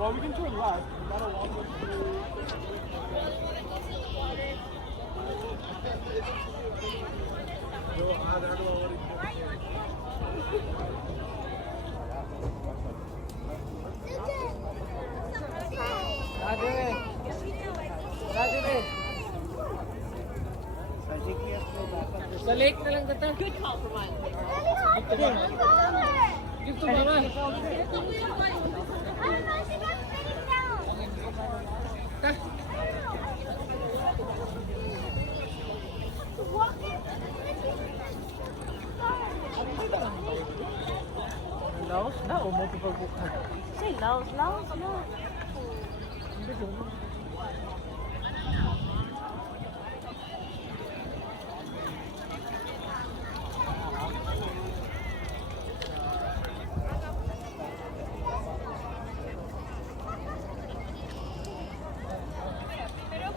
Well, we can turn left. We gotta walk up through. Sa lake na lang kita. Good compromise. Give to Mama. Laos na o multiple book na? Say Laos, Laos na.